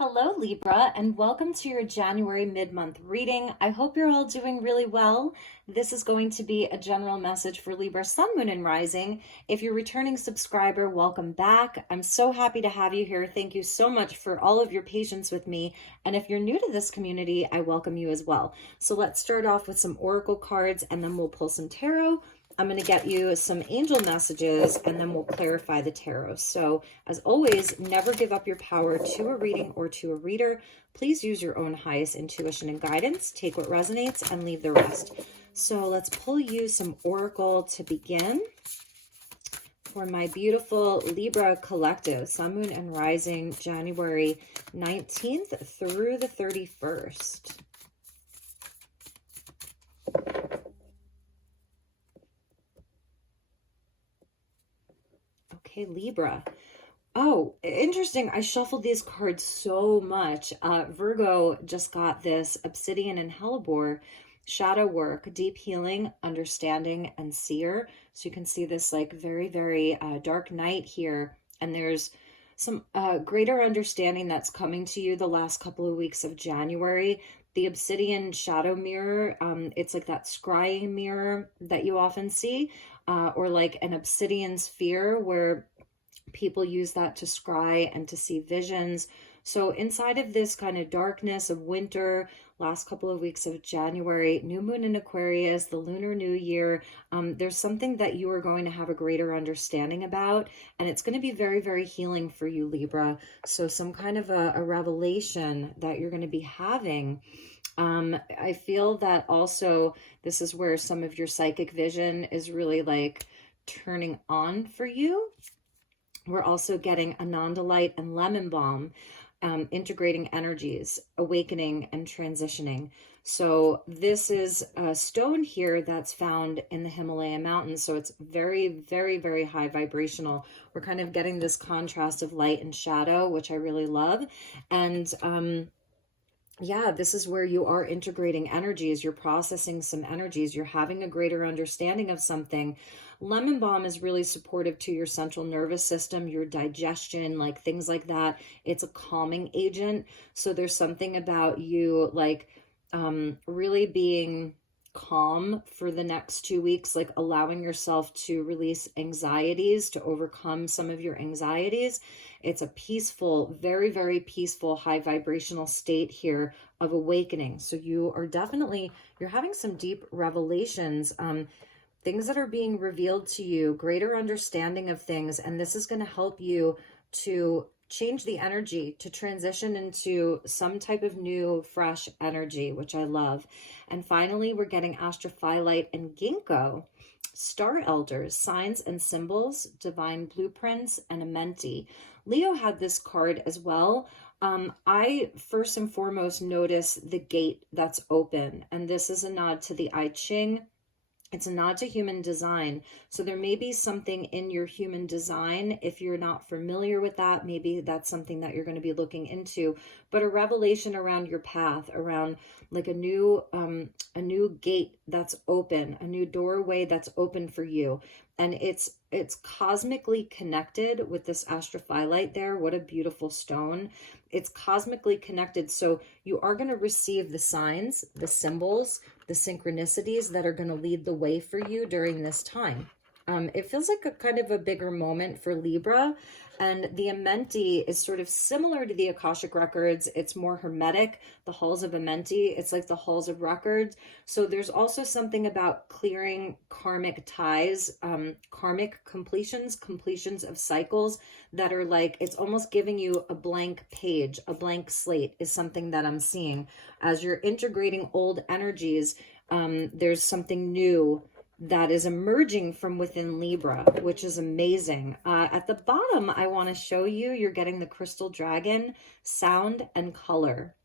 Hello, Libra, and welcome to your January mid-month reading. I hope you're all doing really well. This is going to be a general message for Libra, Sun, Moon, and Rising. If you're a returning subscriber, welcome back. I'm so happy to have you here. Thank you so much for all of your patience with me. And if you're new to this community, I welcome you as well. So let's start off with some oracle cards, and then we'll pull some tarot. I'm going to get you some angel messages and then we'll clarify the tarot. So as always, never give up your power to a reading or to a reader. Please use your own highest intuition and guidance. Take what resonates and leave the rest. So let's pull you some oracle to begin for my beautiful Libra collective, Sun, Moon, and Rising, January 19th through the 31st. Okay, Libra. Oh, interesting. I shuffled these cards so much. Virgo just got this Obsidian and Hellebore, shadow work, deep healing, understanding, and seer. So you can see this like very dark night here. And there's some greater understanding that's coming to you the last couple of weeks of January. The Obsidian shadow mirror, it's like that scrying mirror that you often see, or like an obsidian sphere where people use that to scry and to see visions. So inside of this kind of darkness of winter, last couple of weeks of January, new moon in Aquarius, the lunar new year, there's something that you are going to have a greater understanding about, and it's going to be very healing for you, Libra. So some kind of a revelation that you're going to be having. I feel that also this is where some of your psychic vision is really like turning on for you. We're also getting Anandalite and Lemon Balm, integrating energies, awakening and transitioning. So this is a stone here that's found in the Himalaya mountains. So it's very high vibrational. We're kind of getting this contrast of light and shadow, which I really love. And yeah, this is where you are integrating energies. You're processing some energies. You're having a greater understanding of something. Lemon balm is really supportive to your central nervous system, your digestion, like things like that. It's a calming agent. So there's something about you like really being calm for the next 2 weeks, like allowing yourself to release anxieties, to overcome some of your anxieties. It's a peaceful, very peaceful, high vibrational state here of awakening. So you are definitely, you're having some deep revelations, things that are being revealed to you, greater understanding of things. And this is going to help you to change the energy, to transition into some type of new, fresh energy, which I love. And finally, we're getting Astrophyllite and Ginkgo, star elders, signs and symbols, divine blueprints, and a Amenti. Leo had this card as well. I first and foremost notice the gate that's open, and this is a nod to the I Ching. It's a nod to human design. So there may be something in your human design. If you're not familiar with that, maybe that's something that you're going to be looking into. But a revelation around your path, around like a new gate that's open, a new doorway that's open for you. And it's cosmically connected with this astrophyllite there. What a beautiful stone. It's cosmically connected. So you are going to receive the signs, the symbols, the synchronicities that are going to lead the way for you during this time. It feels like a kind of a bigger moment for Libra, and the Amenti is sort of similar to the Akashic Records. It's more hermetic, the halls of Amenti. It's like the halls of records. So there's also something about clearing karmic ties, karmic completions of cycles that are like, it's almost giving you a blank page, a blank slate is something that I'm seeing. As you're integrating old energies, there's something new that is emerging from within Libra, which is amazing. At the bottom, I want to show you, you're getting the crystal dragon, sound and color,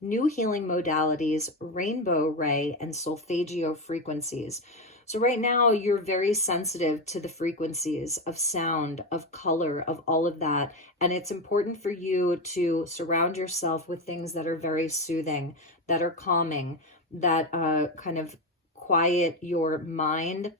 new healing modalities, rainbow ray, and solfeggio frequencies. So right now you're very sensitive to the frequencies of sound, of color, of all of that. And it's important for you to surround yourself with things that are very soothing, that are calming, that kind of quiet your mind,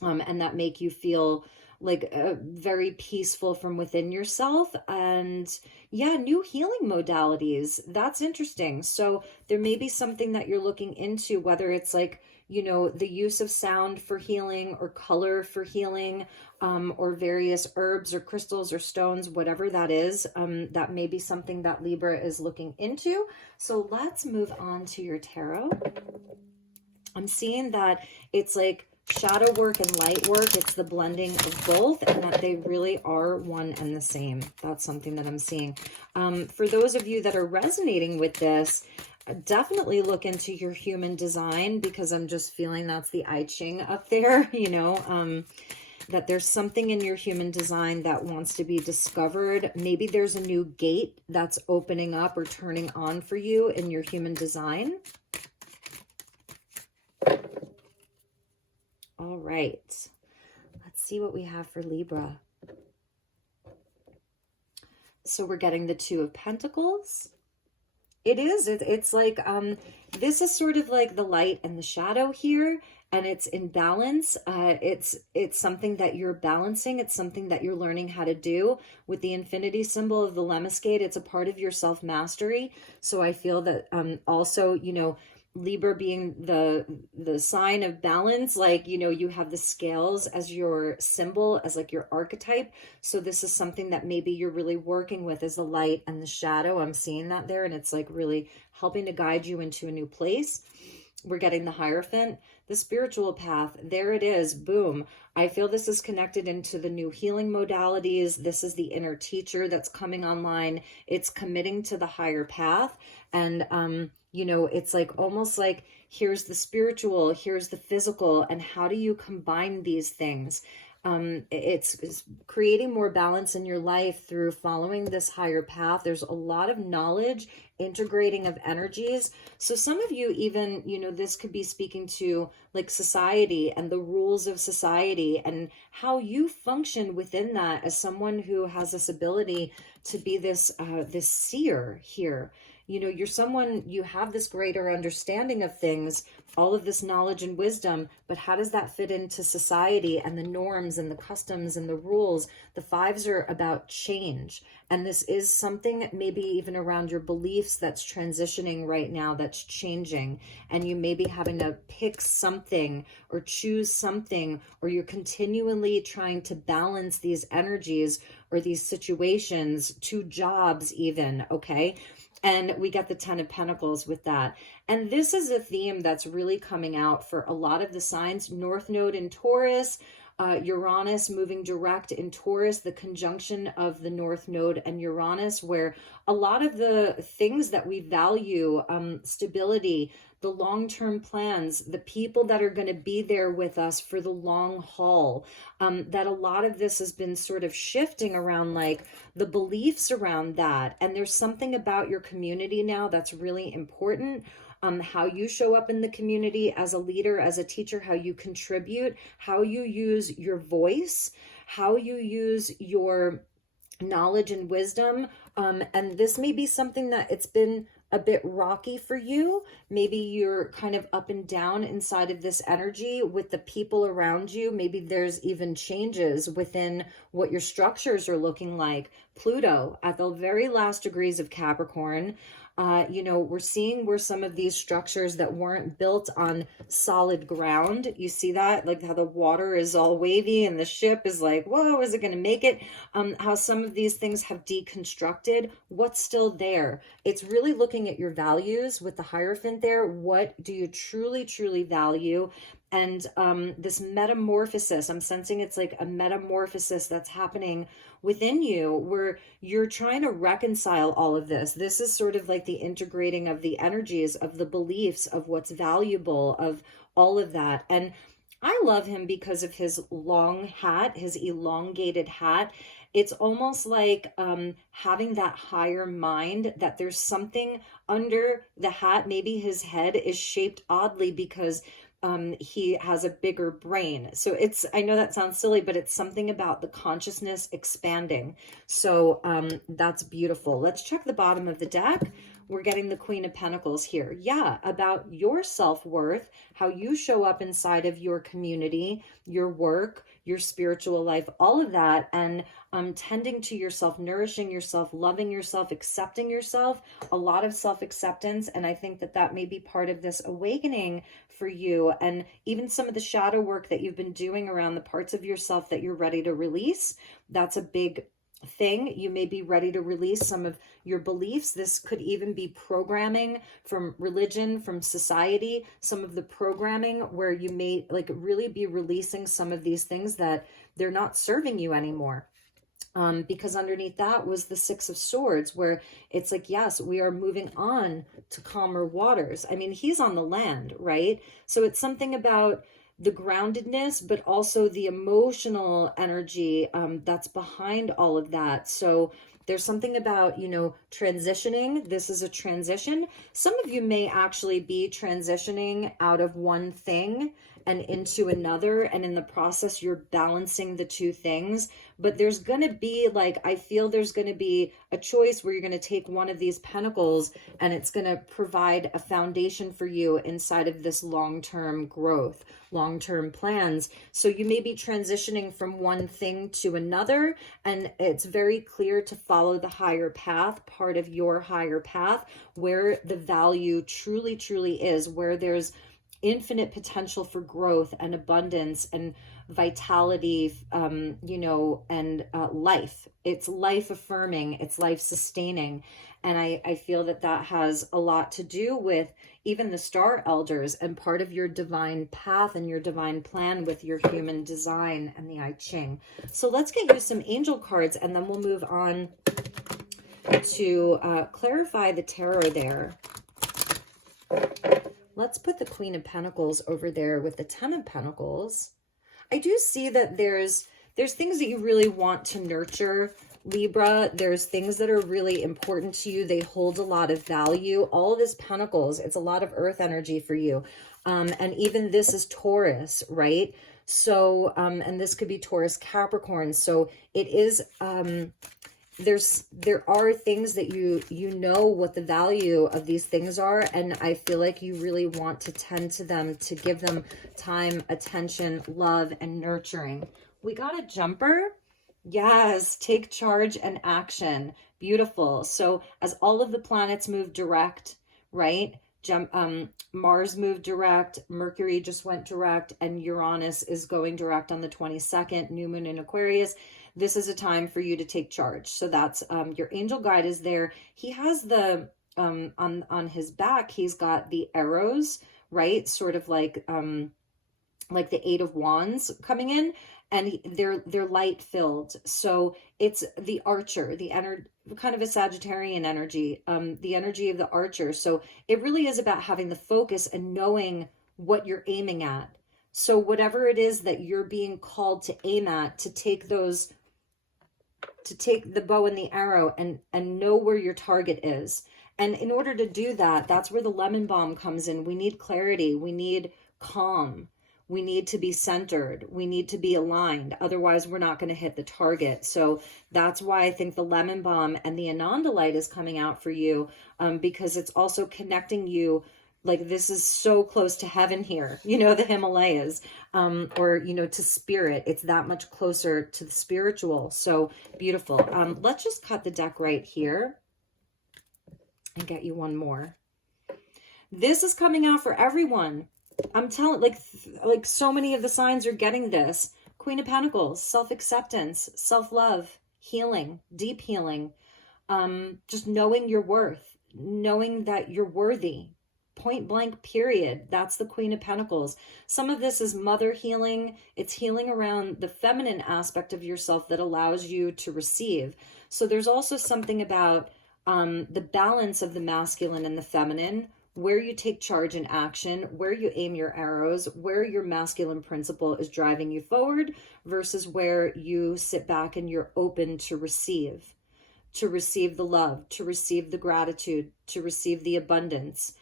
and that make you feel like very peaceful from within yourself. And yeah, new healing modalities. That's interesting. So there may be something that you're looking into, whether it's like, you know, the use of sound for healing or color for healing, or various herbs or crystals or stones, whatever that is, that may be something that Libra is looking into. So let's move on to your tarot. I'm seeing that it's like shadow work and light work. It's the blending of both, and that they really are one and the same. That's something that I'm seeing. For those of you that are resonating with this, definitely look into your human design, because I'm just feeling that's the I Ching up there, you know, that there's something in your human design that wants to be discovered. Maybe there's a new gate that's opening up or turning on for you in your human design. All right, let's see what we have for Libra. So we're getting the Two of Pentacles. It's like, this is sort of like the light and the shadow here, and it's in balance. It's something that you're balancing. It's something that you're learning how to do with the infinity symbol of the lemniscate. It's a part of your self-mastery. So I feel that, also, you know, Libra being the sign of balance, like, you know, you have the scales as your symbol, as like your archetype. So this is something that maybe you're really working with, is the light and the shadow. I'm seeing that there, and it's like really helping to guide you into a new place. We're getting the Hierophant, the spiritual path. There it is. Boom. I feel this is connected into the new healing modalities. This is the inner teacher that's coming online. It's committing to the higher path. And, you know, it's like almost like here's the spiritual, here's the physical, and how do you combine these things? It's creating more balance in your life through following this higher path. There's a lot of knowledge, integrating of energies. So some of you even, you know, this could be speaking to like society and the rules of society and how you function within that as someone who has this ability to be this seer here. You know, you're someone, you have this greater understanding of things, all of this knowledge and wisdom, but how does that fit into society and the norms and the customs and the rules? The fives are about change. And this is something maybe even around your beliefs that's transitioning right now, that's changing. And you may be having to pick something or choose something, or you're continually trying to balance these energies or these situations, two jobs even, okay? And we get the Ten of Pentacles with that. And this is a theme that's really coming out for a lot of the signs. North Node in Taurus, Uranus moving direct in Taurus, the conjunction of the North Node and Uranus, where a lot of the things that we value, stability, the long-term plans, the people that are going to be there with us for the long haul, that a lot of this has been sort of shifting around like the beliefs around that. And there's something about your community now that's really important. How you show up in the community as a leader, as a teacher, how you contribute, how you use your voice, how you use your knowledge and wisdom. And this may be something that it's been a bit rocky for you. Maybe you're kind of up and down inside of this energy with the people around you. Maybe there's even changes within what your structures are looking like. Pluto at the very last degrees of Capricorn. You know, we're seeing where some of these structures that weren't built on solid ground, you see that, like how the water is all wavy and the ship is like, whoa, is it going to make it? How some of these things have deconstructed. What's still there? It's really looking at your values with the Hierophant there. What do you truly, truly value? And this metamorphosis, I'm sensing it's like a metamorphosis that's happening within you where you're trying to reconcile all of this. This is sort of like the integrating of the energies, of the beliefs, of what's valuable, of all of that. And I love him because of his long hat, his elongated hat. It's almost like having that higher mind, that there's something under the hat. Maybe his head is shaped oddly because he has a bigger brain. So it's, I know that sounds silly, but it's something about the consciousness expanding. So that's beautiful. Let's check the bottom of the deck. we're getting the Queen of Pentacles here. Yeah, about your self-worth, how you show up inside of your community, your work, your spiritual life, all of that, and tending to yourself, nourishing yourself, loving yourself, accepting yourself, a lot of self-acceptance. And I think that that may be part of this awakening for you, and even some of the shadow work that you've been doing around the parts of yourself that you're ready to release. That's a big thing. You may be ready to release some of your beliefs. This could even be programming from religion, from society, some of the programming where you may like really be releasing some of these things that they're not serving you anymore. Because underneath that was the Six of Swords, where it's like, yes, we are moving on to calmer waters. I mean, he's on the land, right? So it's something about the groundedness, but also the emotional energy that's behind all of that. So there's something about, you know, transitioning. This is a transition. Some of you may actually be transitioning out of one thing and into another, and in the process you're balancing the two things. But there's going to be like, I feel there's going to be a choice where you're going to take one of these pentacles and it's going to provide a foundation for you inside of this long-term growth, long-term plans. So you may be transitioning from one thing to another, and it's very clear to follow the higher path, part of your higher path, where the value truly, truly is, where there's infinite potential for growth and abundance and vitality, you know, and life. It's life affirming, it's life sustaining. And I feel that that has a lot to do with even the star elders and part of your divine path and your divine plan with your human design and the I Ching. So let's get you some angel cards, and then we'll move on to clarify the tarot there. Let's put the Queen of Pentacles over there with the Ten of Pentacles. I do see that there's things that you really want to nurture, Libra. There's things that are really important to you. They hold a lot of value. All of this Pentacles, it's a lot of earth energy for you. And even this is Taurus, right? So, and this could be Taurus Capricorn. So it is, there are things that you know what the value of these things are, and I feel like you really want to tend to them, to give them time, attention, love, and nurturing. We got a jumper. Yes, take charge and action. Beautiful. So as all of the planets move direct, right? Mars moved direct, Mercury just went direct, and Uranus is going direct on the 22nd, new moon in Aquarius. This is a time for you to take charge. So that's your angel guide is there. He has the on his back, he's got the arrows, right? Sort of like the Eight of Wands coming in, and they're light filled. So it's the archer, the kind of a Sagittarian energy, the energy of the archer. So it really is about having the focus and knowing what you're aiming at. So whatever it is that you're being called to aim at, to take the bow and the arrow and know where your target is. And in order to do that, that's where the lemon balm comes in. We need clarity. We need calm. We need to be centered. We need to be aligned. Otherwise, we're not going to hit the target. So that's why I think the lemon balm and the Ananda light is coming out for you, because it's also connecting you. Like, this is so close to heaven here, you know, the Himalayas, or, you know, to spirit. It's that much closer to the spiritual. So beautiful. Let's just cut the deck right here and get you one more. This is coming out for everyone. I'm telling, like so many of the signs are getting this. Queen of Pentacles, self-acceptance, self-love, healing, deep healing, just knowing your worth, knowing that you're worthy. Point blank, period. That's the Queen of Pentacles. Some of this is mother healing. It's healing around the feminine aspect of yourself that allows you to receive. So there's also something about the balance of the masculine and the feminine, where you take charge and action, where you aim your arrows, where your masculine principle is driving you forward versus where you sit back and you're open to receive the love, to receive the gratitude, to receive the abundance.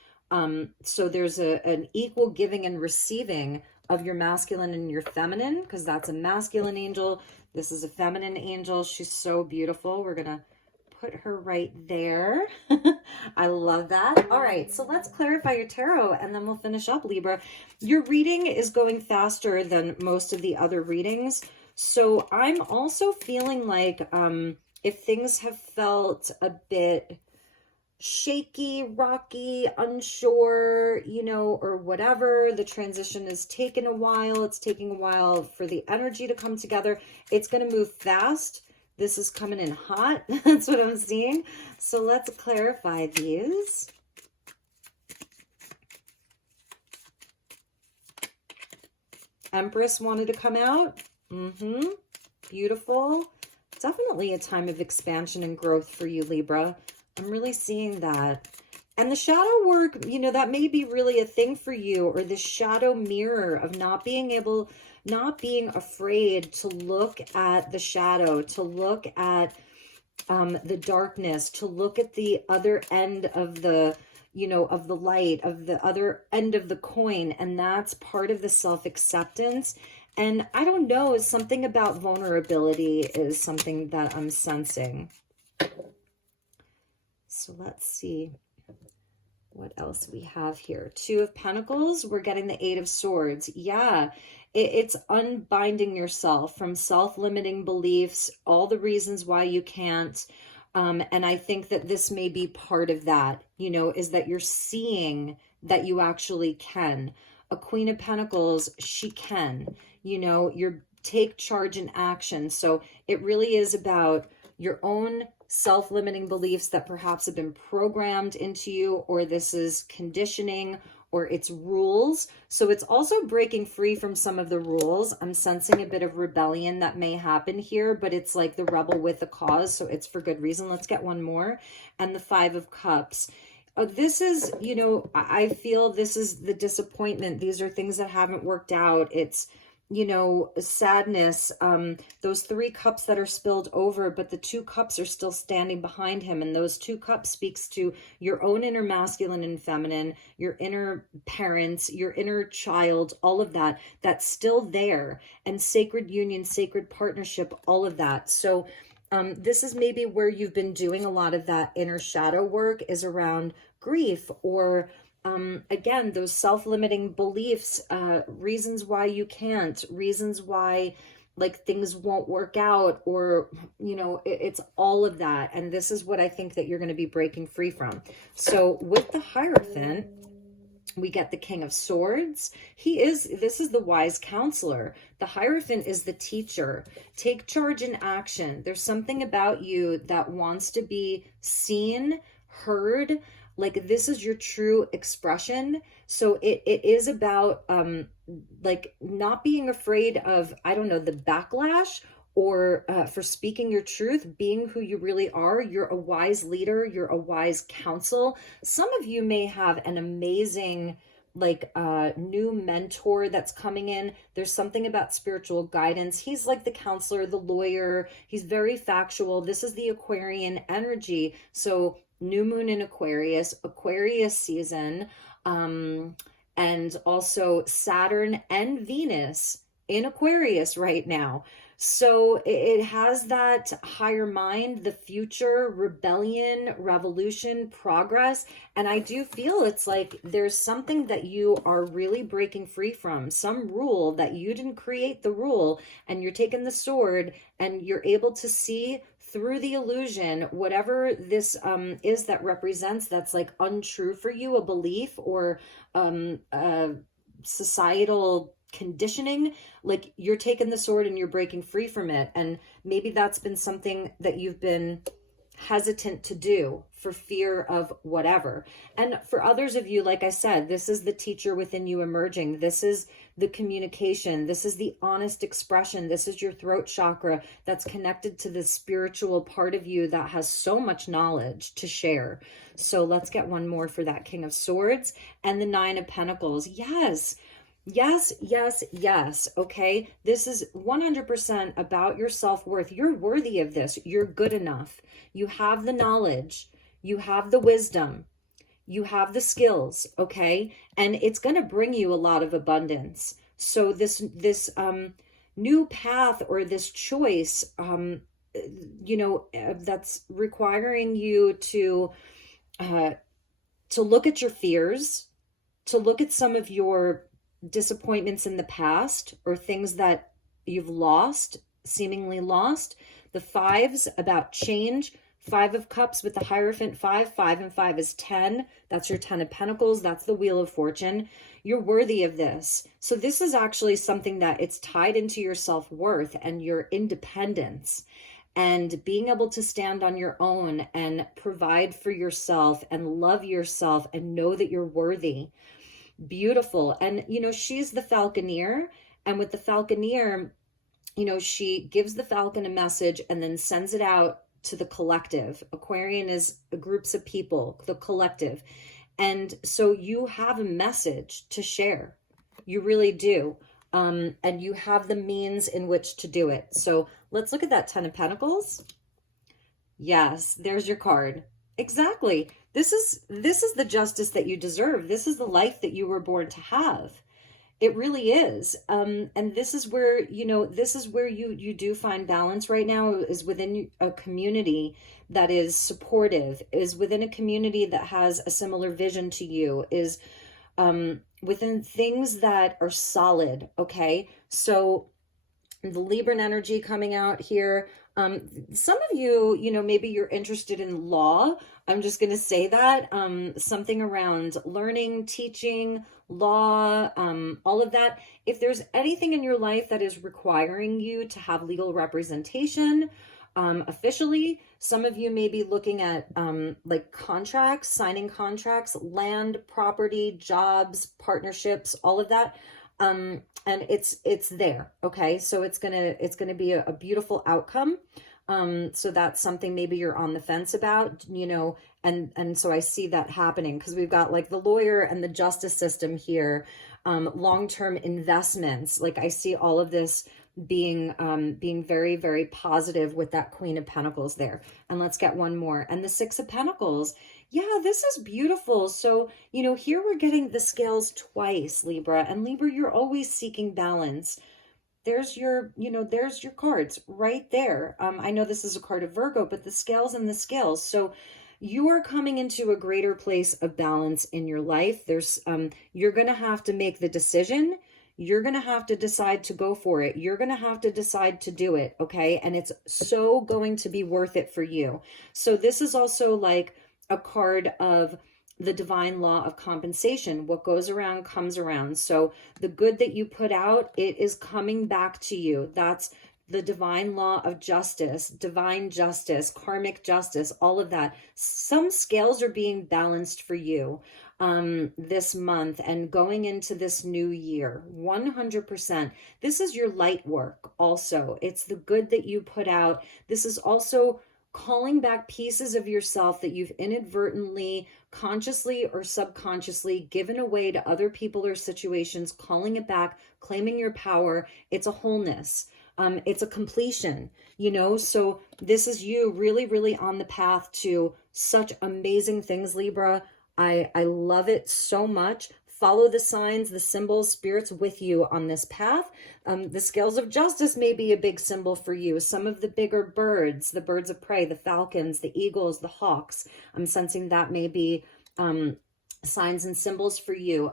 So there's an equal giving and receiving of your masculine and your feminine, because that's a masculine angel. This is a feminine angel. She's so beautiful. We're going to put her right there. I love that. All right, so let's clarify your tarot and then we'll finish up, Libra. Your reading is going faster than most of the other readings. So I'm also feeling like if things have felt a bit shaky, rocky, unsure, you know, or whatever, the transition is taking a while. It's taking a while for the energy to come together. It's going to move fast. This is coming in hot. That's what I'm seeing. So let's clarify these. Empress wanted to come out. Beautiful. Definitely a time of expansion and growth for you, Libra. I'm really seeing that. And the shadow work, you know, that may be really a thing for you, or this shadow mirror of not being afraid to look at the shadow, to look at the darkness, to look at the other end of the, you know, of the light, of the other end of the coin. And that's part of the self-acceptance. And I don't know, something about vulnerability is something that I'm sensing. So let's see what else we have here. Two of Pentacles, we're getting the Eight of Swords. Yeah, it's unbinding yourself from self-limiting beliefs, all the reasons why you can't. And I think that this may be part of that, you know, is that you're seeing that you actually can. A Queen of Pentacles, she can, you know, take charge and action. So it really is about your own self-limiting beliefs that perhaps have been programmed into you, or this is conditioning, or it's rules. So it's also breaking free from some of the rules. I'm sensing a bit of rebellion that may happen here, but it's like the rebel with a cause, so it's for good reason. Let's get one more. And the Five of Cups. This is, you know, I feel this is the disappointment. These are things that haven't worked out. It's, you know, sadness, those 3 cups that are spilled over, but the 2 cups are still standing behind him. And those 2 cups speaks to your own inner masculine and feminine, your inner parents, your inner child, all of that, that's still there, and sacred union, sacred partnership, all of that. So this is maybe where you've been doing a lot of that inner shadow work, is around grief, or again, those self-limiting beliefs, reasons why you can't, reasons why like things won't work out, or, you know, it's all of that. And this is what I think that you're going to be breaking free from. So with the Hierophant, we get the King of Swords. This is the wise counselor. The Hierophant is the teacher. Take charge and action. There's something about you that wants to be seen, heard, like this is your true expression. So it is about like not being afraid of, I don't know, the backlash, or for speaking your truth, being who you really are. You're a wise leader. You're a wise counsel. Some of you may have an amazing like new mentor that's coming in. There's something about spiritual guidance. He's like the counselor, the lawyer. He's very factual. This is the Aquarian energy. So new moon in Aquarius season, and also Saturn and Venus in Aquarius right now. So it has that higher mind, the future, rebellion, revolution, progress. And I do feel it's like there's something that you are really breaking free from, some rule that you didn't create the rule, and you're taking the sword and you're able to see through the illusion, whatever this is that represents, that's like untrue for you, a belief, or societal conditioning, like you're taking the sword and you're breaking free from it. And maybe that's been something that you've been hesitant to do for fear of whatever. And for others of you, like I said, this is the teacher within you emerging. This is the communication. This is the honest expression. This is your throat chakra that's connected to the spiritual part of you that has so much knowledge to share. So let's get one more for that King of Swords and the Nine of Pentacles. Yes. Yes, yes, yes. Okay. This is 100% about your self-worth. You're worthy of this. You're good enough. You have the knowledge. You have the wisdom. You have the skills. Okay. And it's going to bring you a lot of abundance. So this new path, or this choice, that's requiring you uh, to look at your fears, to look at some of your disappointments in the past or things that you've lost, seemingly lost. The fives about change. Five of Cups with the Hierophant five. 5 and 5 is 10. That's your 10 of Pentacles. That's the Wheel of Fortune. You're worthy of this. So this is actually something that it's tied into your self-worth and your independence and being able to stand on your own and provide for yourself and love yourself and know that you're worthy. Beautiful. And, she's the Falconeer. And with the Falconeer, she gives the Falcon a message and then sends it out to the collective. Aquarian is groups of people, the collective. And so you have a message to share. You really do. And you have the means in which to do it. So let's look at that 10 of Pentacles. Yes, there's your card. Exactly. This is the justice that you deserve. This is the life that you were born to have. It really is. And this is where, you do find balance right now, is within a community that is supportive, is within a community that has a similar vision to you, is within things that are solid. Okay. So the Libran energy coming out here. Some of you, maybe you're interested in law. I'm just going to say that. Something around learning, teaching, law, all of that. If there's anything in your life that is requiring you to have legal representation, officially, some of you may be looking at like contracts, signing contracts, land, property, jobs, partnerships, all of that. And it's there. Okay. So it's gonna be a beautiful outcome. So that's something maybe you're on the fence about, and so I see that happening because we've got like the lawyer and the justice system here, long-term investments. Like I see all of this being very, very positive with that Queen of Pentacles there. And let's get one more. And the Six of Pentacles. Yeah, this is beautiful. So, here we're getting the scales twice, Libra. And Libra, you're always seeking balance. There's there's your cards right there. I know this is a card of Virgo, but the scales and the scales. So you are coming into a greater place of balance in your life. You're going to have to make the decision. You're going to have to decide to go for it. You're going to have to decide to do it. Okay. And it's so going to be worth it for you. So this is also like a card of the divine law of compensation. What goes around comes around. So the good that you put out, it is coming back to you. That's the divine law of justice, divine justice, karmic justice, all of that. Some scales are being balanced for you this month and going into this new year. 100%. This is your light work also. It's the good that you put out. This is also calling back pieces of yourself that you've inadvertently, consciously or subconsciously given away to other people or situations, calling it back, claiming your power. It's a wholeness. It's a completion, so this is you really, really on the path to such amazing things, Libra. I love it so much. Follow the signs, the symbols, spirits with you on this path. The scales of justice may be a big symbol for you. Some of the bigger birds, the birds of prey, the falcons, the eagles, the hawks. I'm sensing that may be signs and symbols for you.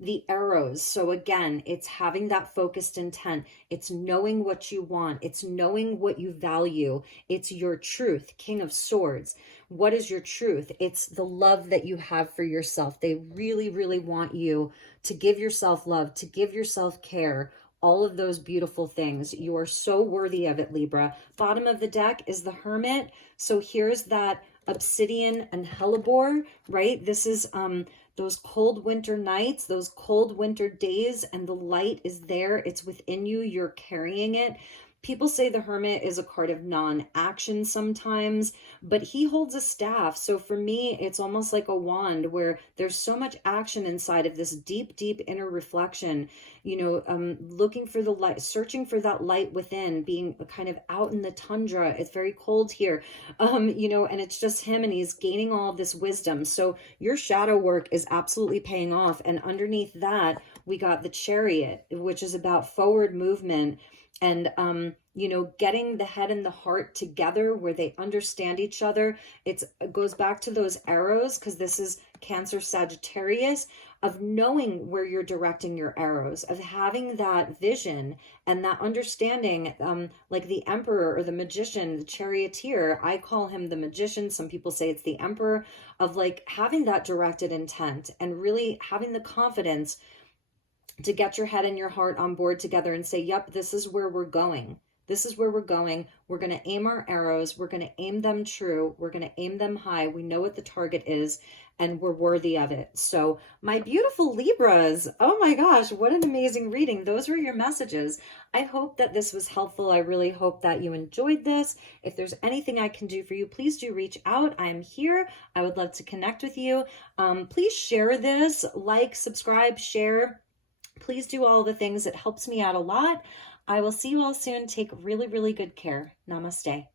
The arrows. So again, it's having that focused intent. It's knowing what you want. It's knowing what you value. It's your truth. King of Swords. What is your truth? It's the love that you have for yourself. They really, really want you to give yourself love, to give yourself care, all of those beautiful things. You are so worthy of it, Libra. Bottom of the deck is the Hermit. So here's that obsidian and hellebore, right? This is those cold winter nights, those cold winter days, and the light is there. It's within you. You're carrying it. People say the Hermit is a card of non-action sometimes, but he holds a staff. So for me, it's almost like a wand where there's so much action inside of this deep, deep inner reflection, looking for the light, searching for that light within, being kind of out in the tundra. It's very cold here, and it's just him and he's gaining all of this wisdom. So your shadow work is absolutely paying off. And underneath that, we got the Chariot, which is about forward movement. And getting the head and the heart together where they understand each other. It goes back to those arrows, because this is Cancer Sagittarius, of knowing where you're directing your arrows, of having that vision and that understanding, like the emperor or the magician, the charioteer. I call him the magician. Some people say it's the emperor, of like having that directed intent and really having the confidence to get your head and your heart on board together and say, yep, this is where we're going. This is where we're going. We're going to aim our arrows. We're going to aim them true. We're going to aim them high. We know what the target is and we're worthy of it. So my beautiful Libras, oh my gosh, what an amazing reading. Those were your messages. I hope that this was helpful. I really hope that you enjoyed this. If there's anything I can do for you, please do reach out. I'm here. I would love to connect with you. Please share this, like, subscribe, share. Please do all the things. It helps me out a lot. I will see you all soon. Take really, really good care. Namaste.